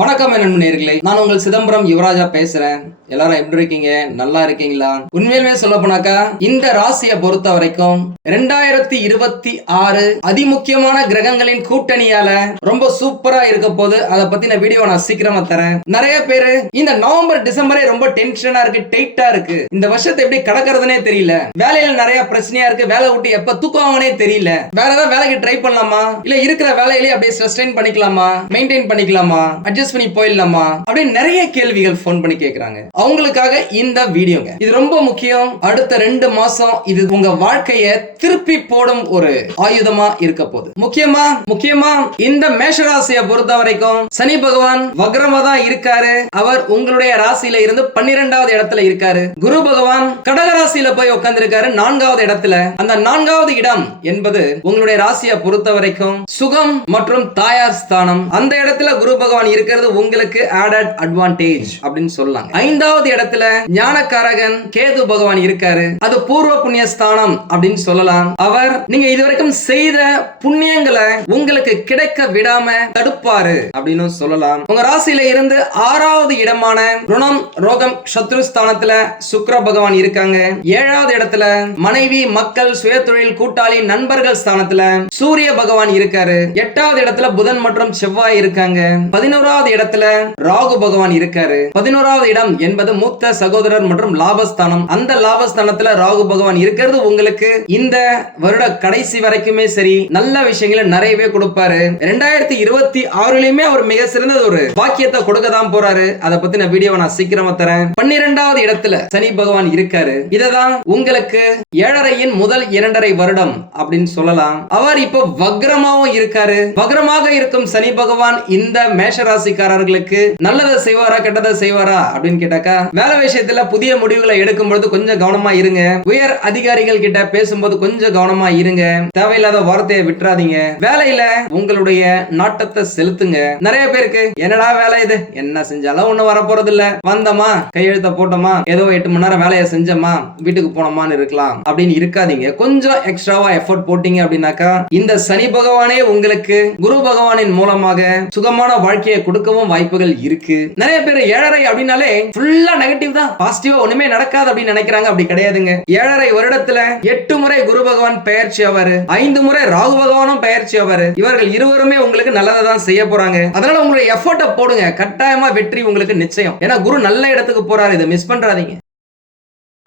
வணக்கம் என் நேர்களே நான் உங்கள் சிதம்பரம் யுவராஜா பேசுறேன். எல்லாரும் எப்படி இருக்கீங்க? நல்லா இருக்கீங்களா? உண்மையிலுமே சொல்ல போனாக்கா இந்த ராசியை பொறுத்த வரைக்கும் ரெண்டாயிரத்தி இருபத்தி ஆறு அதிமுக்கியமான கிரகங்களின் கூட்டணியால ரொம்ப சூப்பரா இருக்க போது அதை பத்தின வீடியோ நான் சீக்கிரமா தரேன். நிறைய பேரு இந்த நவம்பர் டிசம்பரே ரொம்ப டென்ஷனா இருக்கு டைட்டா இருக்கு. இந்த வருஷத்தை எப்படி கடக்கிறதுனே தெரியல. வேலையில நிறைய பிரச்சனையா இருக்கு. வேலை விட்டு எப்ப தூக்குவாங்கன்னே தெரியல. வேற ஏதாவது வேலைக்கு ட்ரை பண்ணலாமா? இல்ல இருக்கிற வேலையிலேயே அப்படியே சஸ்டைன் பண்ணிக்கலாமா? மெயின்டைன் பண்ணிக்கலாமா? அட்ஜஸ்ட் பர்ச்சேஸ் பண்ணி போயிடலாமா? அப்படின்னு நிறைய கேள்விகள் ஃபோன் பண்ணி கேக்குறாங்க. அவங்களுக்காக இந்த வீடியோங்க. இது ரொம்ப முக்கியம். அடுத்த ரெண்டு மாசம் இது உங்க வாழ்க்கைய திருப்பி போடும் ஒரு ஆயுதமா இருக்க போகுது. முக்கியமா? முக்கியமா? இந்த மேஷராசியை பொறுத்த வரைக்கும் சனி பகவான் வக்ரமா தான் இருக்காரு. அவர் உங்களுடைய ராசியில இருந்து பன்னிரெண்டாவது இடத்துல இருக்காரு. குரு பகவான் கடக ராசியில போய் உட்கார்ந்திருக்காரு நான்காவது இடத்துல. அந்த நான்காவது இடம் என்பது உங்களுடைய ராசியை பொறுத்த வரைக்கும் சுகம் மற்றும் தாயார் ஸ்தானம். அந்த இடத்துல குரு பகவான் இருக்கிற அப்படிங்கிறது உங்களுக்கு ஆடட் அட்வான்டேஜ் அப்படின்னு சொல்லலாம் ஐந்தாவது இடத்துல ஞானக்காரகன் கேது பகவான் இருக்காரு. அது பூர்வ புண்ணிய ஸ்தானம் அப்படின்னு சொல்லலாம். அவர் நீங்க இதுவரைக்கும் செய்த புண்ணியங்களை உங்களுக்கு கிடைக்க விடாம தடுப்பாரு அப்படின்னு சொல்லலாம். உங்க ராசியில இருந்து ஆறாவது இடமான ருணம் ரோகம் சத்ரு ஸ்தானத்துல சுக்கிர பகவான் இருக்காங்க. ஏழாவது இடத்துல மனைவி மக்கள் சுயதொழில் கூட்டாளி நண்பர்கள் ஸ்தானத்துல சூரிய பகவான் இருக்காரு. எட்டாவது இடத்துல புதன் மற்றும் செவ்வாய் இருக்காங்க. பதினோராவது இடத்துல ராகு பகவான் இருக்காரு. பதினோராவது இடம் என்பது மூத்த சகோதரர் மற்றும் லாபஸ்தானம். அந்த லாபஸ்தானத்துல ராகு பகவான் இருக்கிறது உங்களுக்கு இந்த வருட கடைசி வரைக்குமே சரி நல்ல விஷயங்களை நிறையவே கொடுப்பாரு. ரெண்டாயிரத்தி இருபத்தி ஆறுலயுமே அவர் மிக சிறந்த ஒரு பாக்கியத்தை கொடுக்க தான் போறாரு. அதை பத்தி நான் வீடியோவை நான் சீக்கிரமா தரேன். பன்னிரெண்டாவது இடத்துல சனி பகவான் இருக்காரு. இததான் உங்களுக்கு ஏழரையின் முதல் இரண்டரை வருடம் அப்படின்னு சொல்லலாம். அவர் இப்போ வக்ரமாவும் இருக்காரு. வக்ரமாக இருக்கும் சனி பகவான் இந்த மேஷராசிக்கு ராசிக்காரர்களுக்கு நல்லதை செய்வாரா கெட்டதை செய்வாரா அப்படின்னு கேட்டாக்கா வேலை விஷயத்துல புதிய முடிவுகளை எடுக்கும் பொழுது கொஞ்சம் கவனமா இருங்க. உயர் அதிகாரிகள் கிட்ட பேசும்போது கொஞ்சம் கவனமா இருங்க. தேவையில்லாத வார்த்தையை விட்டுறாதீங்க. வேலையில உங்களுடைய நாட்டத்தை செலுத்துங்க. நிறைய பேருக்கு என்னடா வேலை இது? என்ன செஞ்சாலும் ஒண்ணு வர இல்ல வந்தமா? கையெழுத்த போட்டோமா? ஏதோ எட்டு மணி நேரம் வேலையை செஞ்சோமா? வீட்டுக்கு போனோமான்னு இருக்கலாம். அப்படின்னு இருக்காதீங்க. கொஞ்சம் எக்ஸ்ட்ராவா எஃபோர்ட் போட்டீங்க அப்படின்னாக்கா இந்த சனி பகவானே உங்களுக்கு குரு பகவானின் மூலமாக சுகமான வாழ்க்கையை கொடுக்க கொடுக்கவும் வாய்ப்புகள் இருக்கு. நிறைய பேர் ஏழரை அப்படின்னாலே ஃபுல்லா நெகட்டிவ் தான். பாசிட்டிவா ஒண்ணுமே நடக்காது அப்படின்னு நினைக்கிறாங்க. அப்படி கிடையாதுங்க. ஏழரை வருடத்துல எட்டு முறை குரு பகவான் பெயர்ச்சி ஆவாரு. ஐந்து முறை ராகு பகவானும் பெயர்ச்சி ஆவாரு. இவர்கள் இருவருமே உங்களுக்கு நல்லதை தான் செய்ய போறாங்க. அதனால உங்களுடைய எஃபோர்ட்டை போடுங்க. கட்டாயமா வெற்றி உங்களுக்கு நிச்சயம். ஏன்னா குரு நல்ல இடத்துக்கு போறாரு. இதை மிஸ் பண்றாதீங்க.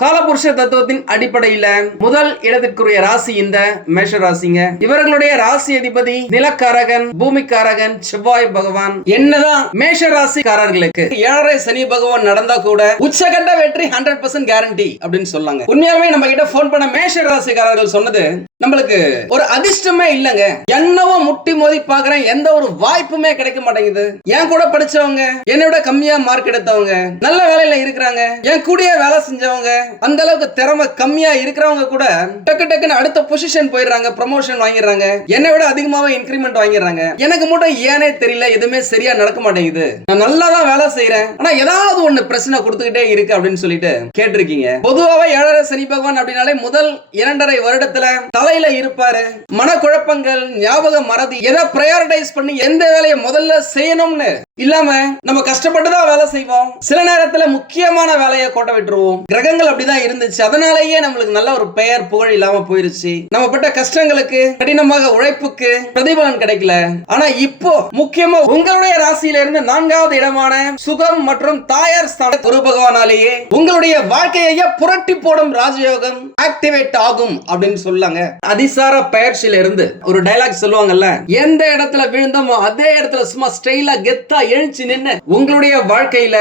காலபுருஷ தத்துவத்தின் அடிப்படையில முதல் இடத்திற்குரிய ராசி இந்த மேஷ ராசிங்க. இவர்களுடைய ராசி அதிபதி நிலக்காரகன் பூமிக்காரகன் செவ்வாய் பகவான் என்னதான் மேஷ ராசிக்காரர்களுக்கு ஏழரை சனி பகவான் நடந்தா கூட உச்சகண்ட வெற்றி ஹண்ட்ரட் பர்சன்ட் கேரண்டி அப்படின்னு சொல்லாங்க. உண்மையாலுமே நம்ம கிட்ட போன் பண்ண மேஷ ராசிக்காரர்கள் சொன்னது நம்மளுக்கு ஒரு அதிர்ஷ்டமே இல்லங்க. என்னவோ முட்டி மோதி பாக்குறேன் எந்த ஒரு வாய்ப்புமே கிடைக்க மாட்டேங்குது. என் கூட படிச்சவங்க என்னை விட கம்மியா மார்க் எடுத்தவங்க நல்ல வேலையில இருக்கிறாங்க என் கூடயே வேலை செஞ்சவங்க அந்த அளவுக்கு திறமை கம்மியா இருக்கிறவங்க கூட டக்கு டக்குன்னு அடுத்த பொசிஷன் போயிடுறாங்க ப்ரமோஷன் வாங்கிடுறாங்க. என்னை விட அதிகமாவே இன்க்ரிமெண்ட் வாங்கிடுறாங்க. எனக்கு மட்டும் ஏனே தெரியல எதுவுமே சரியா நடக்க மாட்டேங்குது. நான் நல்லா தான் வேலை செய்யறேன் ஆனா ஏதாவது ஒண்ணு பிரச்சனை கொடுத்துக்கிட்டே இருக்கு அப்படின்னு சொல்லிட்டு கேட்டிருக்கீங்க. பொதுவாவே ஏழரை சனி பகவான் அப்படின்னாலே முதல் இரண்டரை வருடத்துல தலையில இருப்பாரு. மனக்குழப்பங்கள் ஞாபக மறதி எதை ப்ரையாரிட்டைஸ் பண்ணி எந்த வேலையை முதல்ல செய்யணும்னு இல்லாம நம்ம கஷ்டப்பட்டு தான் வேலை செய்வோம். சில நேரத்துல முக்கியமான வேலையை கோட்டை விட்டுருவோம். கிரகங்கள் அப்படிதான் இருந்துச்சு. அதனாலேயே நம்மளுக்கு நல்ல ஒரு பெயர் புகழ் இல்லாம போயிருச்சு. நம்ம பட்ட கஷ்டங்களுக்கு கடினமாக உழைப்புக்கு பிரதிபலன் கிடைக்கல. ஆனா இப்போ முக்கியமா உங்களுடைய ராசியில இருந்து நான்காவது இடமான சுகம் மற்றும் தாயார் ஸ்தான குரு பகவானாலேயே உங்களுடைய வாழ்க்கையை புரட்டி போடும் ராஜயோகம் ஆக்டிவேட் ஆகும் அப்படின்னு சொல்லாங்க. அதிசார பயிற்சியில இருந்து ஒரு டைலாக் சொல்லுவாங்கல்ல எந்த இடத்துல விழுந்தோமோ அதே இடத்துல சும்மா ஸ்டைலா கெத்தா எழுச்சி நின்னு உங்களுடைய வாழ்க்கையில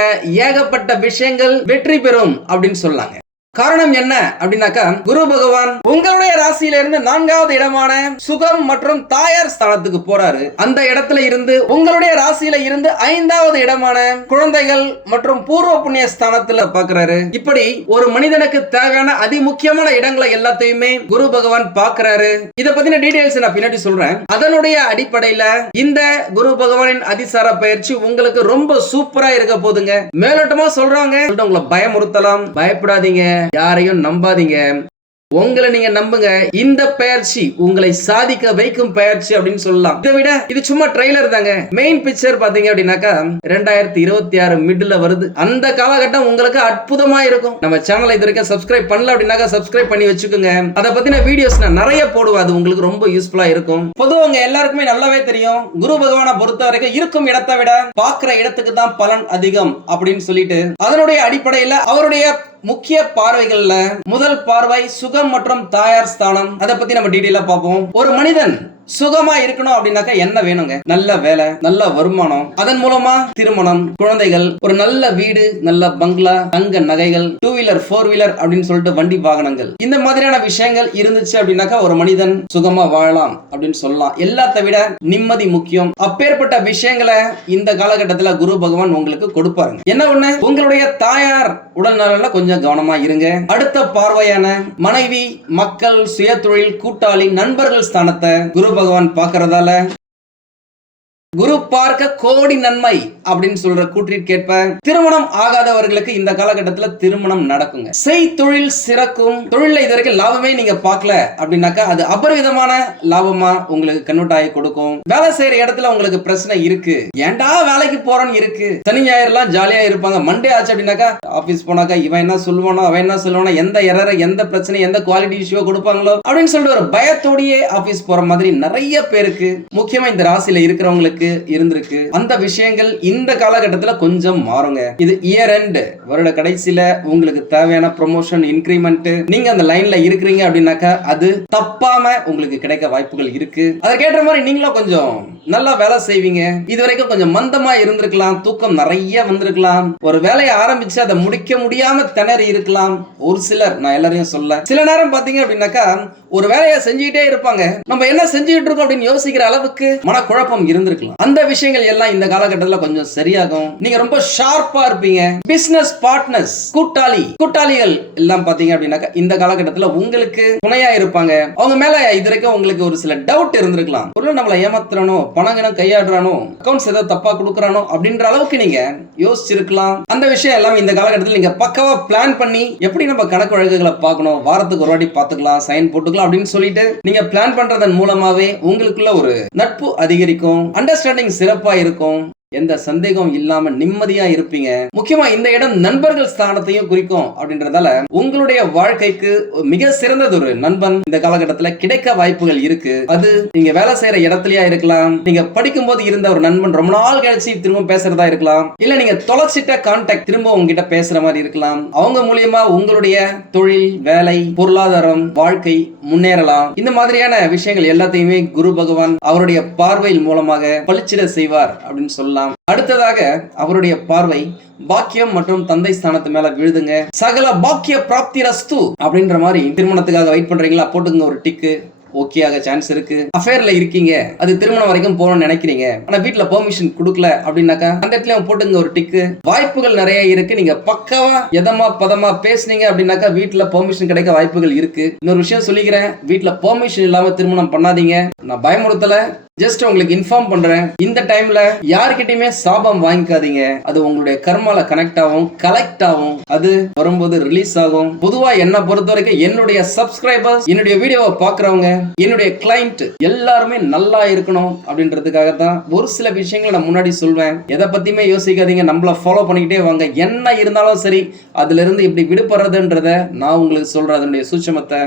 ஏகப்பட்ட விஷயங்கள் வெற்றி பெறும் அப்படின்னு சொல்லாங்க. காரணம் என்ன அப்படின்னாக்கா குரு பகவான் உங்களுடைய ராசியில இருந்து நான்காவது இடமான சுகம் மற்றும் தாயார் ஸ்தானத்துக்கு போறாரு. அந்த இடத்துல இருந்து உங்களுடைய ராசியில இருந்து ஐந்தாவது இடமான குழந்தைகள் மற்றும் பூர்வ புண்ணிய ஸ்தானத்துல பாக்குறாரு. இப்படி ஒரு மனிதனுக்கு தேவையான அதி முக்கியமான இடங்களை எல்லாத்தையுமே குரு பகவான் பாக்குறாரு. இத பத்தின டீடைல்ஸ் நான் பின்னாடி சொல்றேன். அதனுடைய அடிப்படையில இந்த குரு பகவானின் அதிசார பயிற்சி உங்களுக்கு ரொம்ப சூப்பரா இருக்க போதுங்க மேலோட்டமா சொல்றாங்க. உங்களை பயமுறுத்தலாம் பயப்படாதீங்க. யாரையும் நம்பாதீங்க. உங்களை நீங்க நம்புங்க. இந்த பயிற்சி உங்களை சாதிக்க வைக்கும் பயிற்சி அப்படின்னு சொல்லலாம். இதை விட இது சும்மா ட்ரெய்லர் தாங்க. மெயின் பிக்சர் பாத்தீங்க அப்படின்னாக்கா ரெண்டாயிரத்தி இருபத்தி ஆறு மிட்ல வருது. அந்த காலகட்டம் உங்களுக்கு அற்புதமா இருக்கும். நம்ம சேனலை இது வரைக்கும் சப்ஸ்கிரைப் பண்ணல அப்படின்னாக்கா சப்ஸ்கிரைப் பண்ணி வச்சுக்கோங்க. அதை பத்தின வீடியோஸ் நான் நிறைய போடுவேன். அது உங்களுக்கு ரொம்ப யூஸ்ஃபுல்லா இருக்கும். பொதுவாக உங்க எல்லாருக்குமே நல்லாவே தெரியும். குரு பகவானை பொறுத்த வரைக்கும் இருக்கும் இடத்தை விட பாக்குற இடத்துக்கு தான் பலன் அதிகம் அப்படின்னு சொல்லிட்டு அதனுடைய அடிப்படையில அவருடைய முக்கிய பார்வைகள்ல முதல் பார்வை சுகம் மற்றும் தாயார் ஸ்தானம். அதை பத்தி நம்ம டீடைலா பார்ப்போம். ஒரு மனிதன் சுகமா இருக்கணும் அப்படின்னாக்கா என்ன வேணுங்க? நல்ல வேலை நல்ல வருமானம். அதன் மூலமா திருமணம் குழந்தைகள் ஒரு நல்ல வீடு நல்ல பங்களா தங்க நகைகள் டூ வீலர் ஃபோர் வீலர் அப்படின்னு சொல்லிட்டு வண்டி வாகனங்கள். இந்த மாதிரியான விஷயங்கள் இருந்துச்சு அப்படின்னாக்கா ஒரு மனிதன் சுகமா வாழலாம் அப்படின்னு சொல்லலாம். எல்லாத்த விட நிம்மதி முக்கியம். அப்பேற்பட்ட விஷயங்களை இந்த காலகட்டத்துல குரு பகவான் உங்களுக்கு கொடுப்பாருங்க. என்ன ஒண்ணு? உங்களுடைய தாயார் உடல் நலன்ல கொஞ்சம் கவனமா இருங்க. அடுத்த பார்வையான மனைவி மக்கள் சுயதொழில் கூட்டாளி நண்பர்கள் ஸ்தானத்தை குரு பகவான் பார்க்கறதால குரு பார்க்க கோடி நன்மை அப்படின்னு சொல்ற கூற்றிற்கேற்ப திருமணம் ஆகாதவர்களுக்கு இந்த காலகட்டத்துல திருமணம் நடக்குங்க. செய் தொழில் சிறக்கும். தொழில இது வரைக்கும் லாபமே நீங்க பார்க்கல அப்படின்னாக்கா அது அபரிவிதமான லாபமா உங்களுக்கு கண்ணுட்டாயை ஆகி கொடுக்கும். வேலை செய்யற இடத்துல உங்களுக்கு பிரச்சனை இருக்கு. ஏன்டா வேலைக்கு போறோன்னு இருக்கு. சனி ஞாயிறுலாம் ஜாலியா இருப்பாங்க. மண்டே ஆச்சு அப்படின்னாக்கா ஆபீஸ் போனாக்கா இவன் என்ன சொல்லுவானோ அவன் என்ன சொல்லுவானோ எந்த எரர எந்த பிரச்சனை எந்த குவாலிட்டி இஷ்யூ கொடுப்பாங்களோ அப்படின்னு சொல்லிட்டு ஒரு பயத்தோடயே ஆபீஸ் போற மாதிரி நிறைய பேருக்கு முக்கியமா இந்த ராசியில இருக்கிறவங்களுக்கு இருந்திருக்கு. அந்த விஷயங்கள் இந்த காலகட்டத்துல கொஞ்சம் மாறுங்க. இது இயர் எண்ட் வருட கடைசியில உங்களுக்கு தேவையான ப்ரொமோஷன் இன்க்ரிமெண்ட் நீங்க அந்த லைன்ல இருக்கிறீங்க அப்படின்னாக்கா அது தப்பாம உங்களுக்கு கிடைக்க வாய்ப்புகள் இருக்கு. அதற்கேற்ற மாதிரி நீங்களும் கொஞ்சம் நல்லா வேலை செய்வீங்க. இது வரைக்கும் கொஞ்சம் மந்தமா இருந்திருக்கலாம் தூக்கம் நிறைய வந்திருக்கலாம். ஒரு வேலையை ஆரம்பிச்சு அதை முடிக்க முடியாம திணறி இருக்கலாம். ஒரு சிலர் நான் எல்லாரையும் சொல்ல சில நேரம் பாத்தீங்க அப்படின்னாக்கா ஒரு வேலையை செஞ்சுக்கிட்டே இருப்பாங்க. நம்ம என்ன செஞ்சுக்கிட்டு இருக்கோம் அப்படின்னு யோசிக்கிற அளவுக்கு மனக்குழப்பம் இருந்திருக்கலாம். அந்த விஷயங்கள் எல்லாம் இந்த காலகட்டத்தில் கொஞ்சம் சரியாகும். நீங்க ரொம்ப ஷார்ப்பா இருப்பீங்க. பிசினஸ் பார்ட்னர்ஸ் கூட்டாளி கூட்டாளிகள் எல்லாம் பாத்தீங்க அப்படின்னாக்கா இந்த காலகட்டத்தில் உங்களுக்கு துணையா இருப்பாங்க. அவங்க மேல இது வரைக்கும் உங்களுக்கு ஒரு சில டவுட் இருந்திருக்கலாம். ஒரு நம்மளை ஏமாத்துறானோ பணங்கனம் கையாடுறானோ அக்கௌண்ட்ஸ் ஏதோ தப்பா கொடுக்குறானோ அப்படின்ற அளவுக்கு நீங்க யோசிச்சிருக்கலாம். அந்த விஷயம் எல்லாம் இந்த காலகட்டத்தில் நீங்க பக்கவா பிளான் பண்ணி எப்படி நம்ம கணக்கு வழக்குகளை பார்க்கணும் வாரத்துக்கு ஒரு வாட்டி பார்த்துக்கலாம் சைன் போட்டுக்கலாம் அப்படின்னு சொல்லிட்டு நீங்க பிளான் பண்றதன் மூலமாவே உங்களுக்குள்ள ஒரு நட்பு அதிகரிக்கும். அண்டர் அண்டர்ஸ்டாண்டிங் சிறப்பாக இருக்கும். எந்த சந்தேகம் இல்லாம நிம்மதியா இருப்பீங்க. முக்கியமா இந்த இடம் நண்பர்கள் ஸ்தானத்தையும் குறிக்கும் அப்படின்றதால உங்களுடைய வாழ்க்கைக்கு மிக சிறந்தது ஒரு நண்பன் இந்த காலகட்டத்துல கிடைக்க வாய்ப்புகள் இருக்கு. அது நீங்க வேலை செய்யற இடத்துலயா இருக்கலாம். நீங்க படிக்கும் போது இருந்த ஒரு நண்பன் ரொம்ப நாள் கழிச்சு திரும்ப பேசுறதா இருக்கலாம். இல்ல நீங்க தொலைச்சிட்ட கான்டாக்ட் திரும்ப உங்ககிட்ட பேசுற மாதிரி இருக்கலாம். அவங்க மூலியமா உங்களுடைய தொழில் வேலை பொருளாதாரம் வாழ்க்கை முன்னேறலாம். இந்த மாதிரியான விஷயங்கள் எல்லாத்தையுமே குரு பகவான் அவருடைய பார்வையில் மூலமாக பளிச்சிட செய்வார் அப்படின்னு சொல்லலாம். அடுத்ததாக அவருடைய பார்வை பாக்கியம் மற்றும் தந்தை ஸ்தானத்து மேல விழுதுங்க. சகல பாக்கிய பிராப்தி ரஸ்து அப்படின்ற மாதிரி திருமணத்துக்காக வெயிட் பண்றீங்களா? போட்டுங்க ஒரு டிக்கு ஓகே ஆக சான்ஸ் இருக்கு. அஃபேர்ல இருக்கீங்க. அது திருமணம் வரைக்கும் போகணும்னு நினைக்கிறீங்க. ஆனா வீட்ல பெர்மிஷன் கொடுக்கல அப்படின்னாக்கா அந்த இடத்துல போட்டுங்க ஒரு டிக்கு வாய்ப்புகள் நிறைய இருக்கு. நீங்க பக்கவா எதமா பதமா பேசுனீங்க அப்படின்னாக்கா வீட்டுல பெர்மிஷன் கிடைக்க வாய்ப்புகள் இருக்கு. இன்னொரு விஷயம் சொல்லிக்கிறேன். வீட்டுல பெர்மிஷன் இல்லாம திருமணம் பண்ணாதீங்க. நான் பயமுறுத்தல. ஜஸ்ட் உங்களுக்கு இன்ஃபார்ம் பண்றேன். இந்த டைம்ல யாருக்கிட்டயுமே சாபம் வாங்கிக்காதீங்க. அது உங்களுடைய கர்மால கனெக்ட் ஆகும் கலெக்ட் ஆகும். அது வரும்போது ரிலீஸ் ஆகும். பொதுவா என்ன பொறுத்த வரைக்கும் என்னுடைய சப்ஸ்கிரைபர்ஸ் என்னுடைய வீடியோவை பாக்குறவங்க என்னுடைய கிளைண்ட் எல்லாருமே நல்லா இருக்கணும் அப்படின்றதுக்காக தான் ஒரு சில விஷயங்களை நான் முன்னாடி சொல்வேன். எதை பத்தியுமே யோசிக்காதீங்க. நம்மள ஃபாலோ பண்ணிக்கிட்டே வாங்க. என்ன இருந்தாலும் சரி அதுல இருந்து இப்படி விடுபடுறதுன்றத நான் உங்களுக்கு சொல்றேன். அதனுடைய சூட்சமத்தை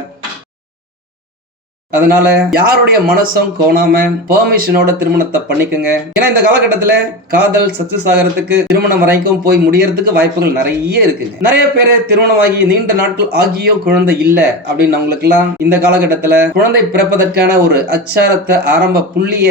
அதனால யாருடைய மனசும் கோணாம பெர்மிஷனோட திருமணத்தை பண்ணிக்கோங்க. ஏன்னா இந்த காலகட்டத்துல காதல் சக்சஸ் ஆகிறதுக்கு திருமணம் வரைக்கும் போய் முடியறதுக்கு வாய்ப்புகள் நிறைய இருக்குங்க. நிறைய பேர் திருமணமாகி நீண்ட நாட்கள் ஆகியும் குழந்தை இல்ல அப்படின்னு அவங்களுக்குலாம் இந்த காலகட்டத்துல குழந்தை பிறப்பதற்கான ஒரு அச்சாரத்தை ஆரம்ப புள்ளிய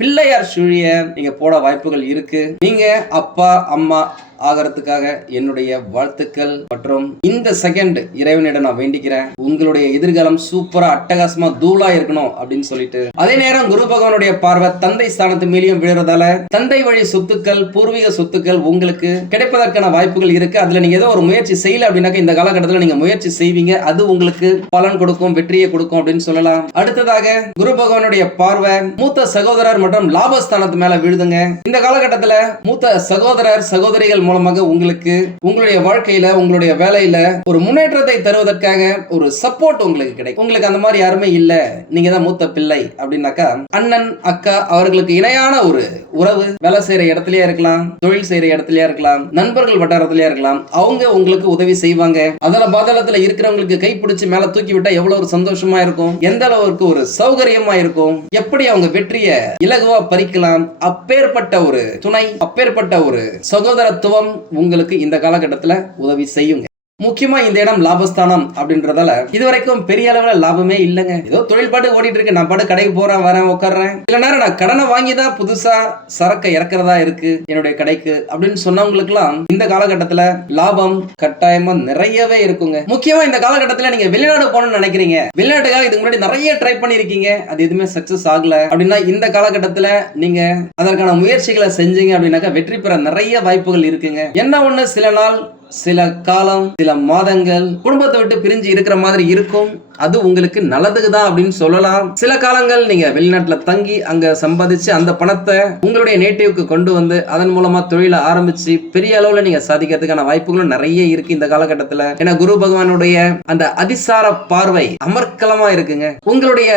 பிள்ளையார் சுழிய நீங்க போட வாய்ப்புகள் இருக்கு. நீங்க அப்பா அம்மா ஆகிறதுக்காக என்னுடைய வாழ்த்துக்கள். மற்றும் இந்த செகண்ட் இறைவனிடம் நான் வேண்டிக்கிறேன். உங்களுடைய எதிர்காலம் சூப்பரா அட்டகாசமா தூளா இருக்கணும் அப்படின்னு சொல்லிட்டு. அதே நேரம் குரு பகவானுடைய பார்வை தந்தை ஸ்தானத்து மேலேயும் விழுறதால தந்தை வழி சொத்துக்கள் பூர்வீக சொத்துக்கள் உங்களுக்கு கிடைப்பதற்கான வாய்ப்புகள் இருக்கு. அதுல நீங்க ஏதோ ஒரு முயற்சி செய்யல அப்படின்னாக்க இந்த காலகட்டத்தில் நீங்க முயற்சி செய்வீங்க. அது உங்களுக்கு பலன் கொடுக்கும் வெற்றியை கொடுக்கும் அப்படின்னு சொல்லலாம். அடுத்ததாக குரு பகவானுடைய பார்வை மூத்த சகோதரர் மற்றும் லாபஸ்தானத்து மேல விழுதுங்க. இந்த காலகட்டத்துல மூத்த சகோதரர் சகோதரிகள் மூலமாக உங்களுக்கு உங்களுடைய வாழ்க்கையில உங்களுடைய வேலையில ஒரு முன்னேற்றத்தை தருவதற்காக ஒரு சப்போர்ட் உங்களுக்கு கிடைக்கும். உங்களுக்கு அந்த மாதிரி யாருமே இல்ல. நீங்க தான் மூத்த பிள்ளை அப்படின்னாக்கா அண்ணன் அக்கா அவர்களுக்கு இணையான ஒரு உறவு. வேலை செய்யற இடத்துலயே இருக்கலாம் தொழில் செய்யற இடத்துலயே இருக்கலாம் நண்பர்கள் வட்டாரத்திலயே இருக்கலாம் அவங்க உங்களுக்கு உதவி செய்வாங்க. அதுல பாதாளத்துல இருக்கிறவங்களுக்கு கை பிடிச்சி மேல தூக்கி விட்டா எவ்வளவு ஒரு சந்தோஷமா இருக்கும். எந்த அளவுக்கு ஒரு சௌகரியமா இருக்கும். எப்படி அவங்க வெற்றிய இலகுவா பறிக்கலாம். அப்பேற்பட்ட ஒரு துணை அப்பேற்பட்ட ஒரு சகோதரத்துவம் உங்களுக்கு இந்த காலகட்டத்தில் உதவி செய்யுங்க. முக்கியமா இந்த இடம் லாபஸ்தானம் அப்படின்றதால இது வரைக்கும் பெரிய அளவுல லாபமே இல்லைங்க. ஏதோ தொழில் பாட்டு ஓடிட்டு இருக்கு நான் பாட்டு கடைக்கு போறேன் வரேன் உட்கார்றேன் சில நேரம் நான் கடனை வாங்கி தான் புதுசா சரக்கை இறக்குறதா இருக்கு. என்னுடைய கடைக்கு அப்படின்னு சொன்னவங்களுக்குலாம் இந்த காலகட்டத்துல லாபம் கட்டாயமா நிறையவே இருக்குங்க. முக்கியமா இந்த காலகட்டத்துல நீங்க வெளிநாடு போகணும்னு நினைக்கிறீங்க. வெளிநாட்டுக்காக இதுக்கு முன்னாடி நிறைய ட்ரை பண்ணிருக்கீங்க அது எதுவுமே சக்சஸ் ஆகல. அப்படின்னா இந்த காலகட்டத்துல நீங்க அதற்கான முயற்சிகளை செஞ்சீங்க அப்படின்னாக்கா வெற்றி பெற நிறைய வாய்ப்புகள் இருக்குங்க. என்ன ஒண்ணு? சில நாள் சில காலம் சில மாதங்கள் குடும்பத்தை விட்டு பிரிஞ்சு இருக்கிற மாதிரி இருக்கும். அது உங்களுக்கு நல்லதுக்கு தான் அப்படின்னு சொல்லலாம். சில காலங்கள் நீங்க வெளிநாட்டுல தங்கி அங்க சம்பாதிச்சு அந்த பணத்தை உங்களுடைய நேட்டிவ்க்கு கொண்டு வந்து அதன் மூலமா தொழிலை ஆரம்பிச்சு பெரிய அளவுல நீங்க சாதிக்கிறதுக்கான வாய்ப்புகளும் நிறைய இருக்கு இந்த காலகட்டத்துல. ஏன்னா குரு பகவானுடைய அந்த அதிசார பார்வை அமர்க்கலமா இருக்குங்க. உங்களுடைய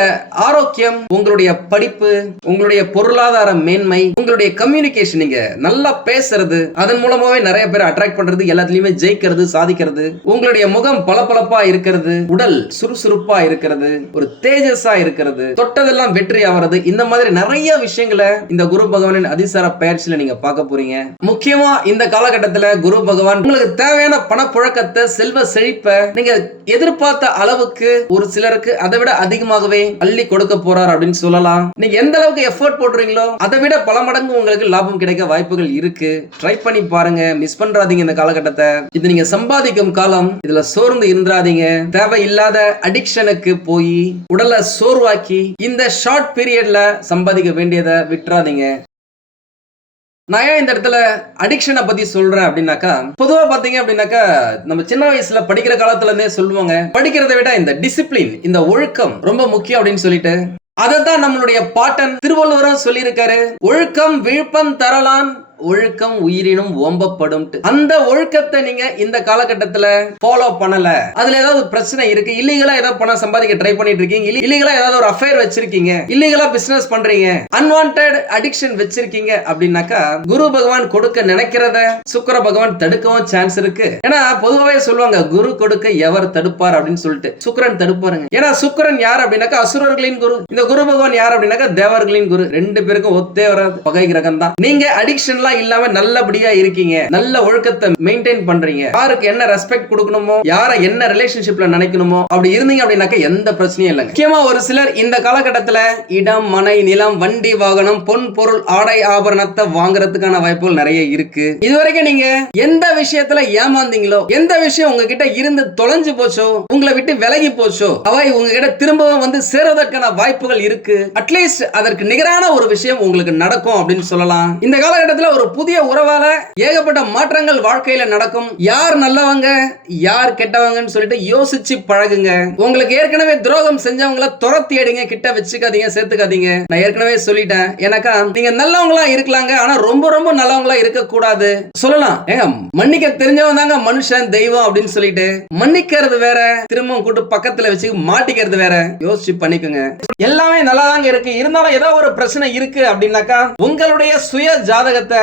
ஆரோக்கியம் உங்களுடைய படிப்பு உங்களுடைய பொருளாதார மேன்மை உங்களுடைய கம்யூனிகேஷன் நீங்க நல்லா பேசுறது அதன் மூலமாவே நிறைய பேர் அட்ராக்ட் பண்றது எல்லாத்துலயுமே ஜெயிக்கிறது சாதிக்கிறது உங்களுடைய முகம் பளபளப்பா இருக்கிறது உடல் சுறுசுறுப்பா இருக்கிறது ஒரு தேஜஸா இருக்கிறது தொட்டதெல்லாம் வெற்றி ஆகிறது இந்த மாதிரி நிறைய விஷயங்களை இந்த குரு பகவானின் அதிசார பயிற்சியில நீங்க பார்க்க போறீங்க. முக்கியமா இந்த காலகட்டத்துல குரு பகவான் உங்களுக்கு தேவையான பணப்புழக்கத்தை செல்வ செழிப்ப நீங்க எதிர்பார்த்த அளவுக்கு ஒரு சிலருக்கு அதை விட அதிகமாகவே அள்ளி கொடுக்க போறார் அப்படின்னு சொல்லலாம். நீங்க எந்த அளவுக்கு எஃபோர்ட் போடுறீங்களோ அதை விட பல மடங்கு உங்களுக்கு லாபம் கிடைக்க வாய்ப்புகள் இருக்கு. ட்ரை பண்ணி பாருங்க மிஸ் பண்றாதீங்க இந்த காலகட்டத்தை. இது நீங்க சம்பாதிக்கும் காலம் இதுல சோர்ந்து இருந்துராதீங்க தேவையில்லாத அடிக்ஷனுக்கு போய் உடலை சோர்வாக்கி இந்த ஷார்ட் பீரியட்ல சம்பாதிக்க வேண்டியதை விட்டுறாதீங்க. நான் ஏன் இந்த இடத்துல அடிக்ஷனை பத்தி சொல்றேன் அப்படின்னாக்கா பொதுவா பாத்தீங்க அப்படின்னாக்கா நம்ம சின்ன வயசுல படிக்கிற காலத்துல இருந்தே சொல்லுவாங்க படிக்கிறதை விட இந்த டிசிப்ளின் இந்த ஒழுக்கம் ரொம்ப முக்கியம் அப்படின்னு சொல்லிட்டு. அதைத்தான் நம்மளுடைய பாட்டன் திருவள்ளுவரும் சொல்லியிருக்காரு ஒழுக்கம் விழுப்பம் தரலான் ஒழுக்கம் உயிரினும் ஓம்பப்படும். அந்த ஒழுக்கத்தை நீங்க இந்த காலகட்டத்துல ஃபாலோ பண்ணல. அதுல ஏதாவது பிரச்சனை இருக்கு? இல்லீகலா ஏதாவது பணம் சம்பாதிக்க ட்ரை பண்ணிட்டு இருக்கீங்க? இல்லீகலா ஏதாவது ஒரு அஃபேர் வச்சிருக்கீங்க? இல்லீகலா பிசினஸ் பண்றீங்க? அன்வான்ட் அடிக்ஷன் வச்சிருக்கீங்க அப்படின்னாக்கா குரு பகவான் கொடுக்க நினைக்கிறத சுக்கர பகவான் தடுக்கவும் சான்ஸ் இருக்கு. ஏன்னா பொதுவாகவே சொல்லுவாங்க குரு கொடுக்க எவர் தடுப்பார் அப்படின்னு சொல்லிட்டு. சுக்கரன் தடுப்பாருங்க. ஏன்னா சுக்கரன் யார் அப்படின்னாக்கா அசுரர்களின் குரு. இந்த குரு பகவான் யார் அப்படின்னாக்கா தேவர்களின் குரு. ரெண்டு பேருக்கும் ஒத்தே வராது. பகை கிரகம் தான் நீங்க அடிக்ஷன்லாம் இல்லாம நல்லபடியா இருக்கீங்க. நல்ல ஒழுக்கத்தை மெயின்டைன் பண்றீங்க. யாருக்கு என்ன ரெஸ்பெக்ட் கொடுக்கணுமோ யார என்ன ரிலேஷன்ஷிப்ல நினைக்கணுமோ அப்படி இருந்தீங்க அப்படின்னாக்க எந்த பிரச்சனையும் இல்லைங்க. முக்கியமா ஒரு சிலர் இந்த காலகட்டத்துல இடம் மனை நிலம் வண்டி வாகனம் பொன் பொருள் ஆடை ஆபரணத்தை வாங்குறதுக்கான வாய்ப்புகள் நிறைய இருக்கு. இதுவரைக்கும் நீங்க எந்த விஷயத்துல ஏமாந்தீங்களோ எந்த விஷயம் உங்ககிட்ட இருந்து தொலைஞ்சு போச்சோ உங்களை விட்டு விலகி போச்சோ அவை உங்ககிட்ட திரும்பவும் வந்து சேருவதற்கான வாய்ப்புகள் இருக்கு. அட்லீஸ்ட் அதற்கு நிகரான ஒரு விஷயம் உங்களுக்கு நடக்கும் அப்படின்னு சொல்லலாம். இந்த காலகட்டத்தில் ஒரு புதிய உறவால ஏகப்பட்ட மாற்றங்கள் வாழ்க்கையில நடக்கும். யார் நல்லவங்க யார் கெட்டவங்கன்னு சொல்லிட்டு யோசிச்சு பழகுங்க. உங்களுக்கு ஏற்கனவே துரோகம் செஞ்சவங்கள துரத்தி அடிங்க கிட்ட வச்சுக்காதீங்க சேர்த்துக்காதீங்க. நான் ஏற்கனவே சொல்லிட்டேன். எனக்கா நீங்க நல்லவங்களா இருக்கலாங்க ஆனா ரொம்ப ரொம்ப நல்லவங்களா இருக்க கூடாது சொல்லலாம். ஏங்க மன்னிக்க தெரிஞ்சவன் தாங்க மனுஷன் தெய்வம் அப்படின்னு சொல்லிட்டு. மன்னிக்கிறது வேற திரும்பவும் கூட்டு பக்கத்துல வச்சு மாட்டிக்கிறது வேற. யோசிச்சு பண்ணிக்கோங்க. எல்லாமே நல்லா தாங்க இருக்கு. இருந்தாலும் ஏதோ ஒரு பிரச்சனை இருக்கு அப்படின்னாக்கா உங்களுடைய சுய ஜாதகத்தை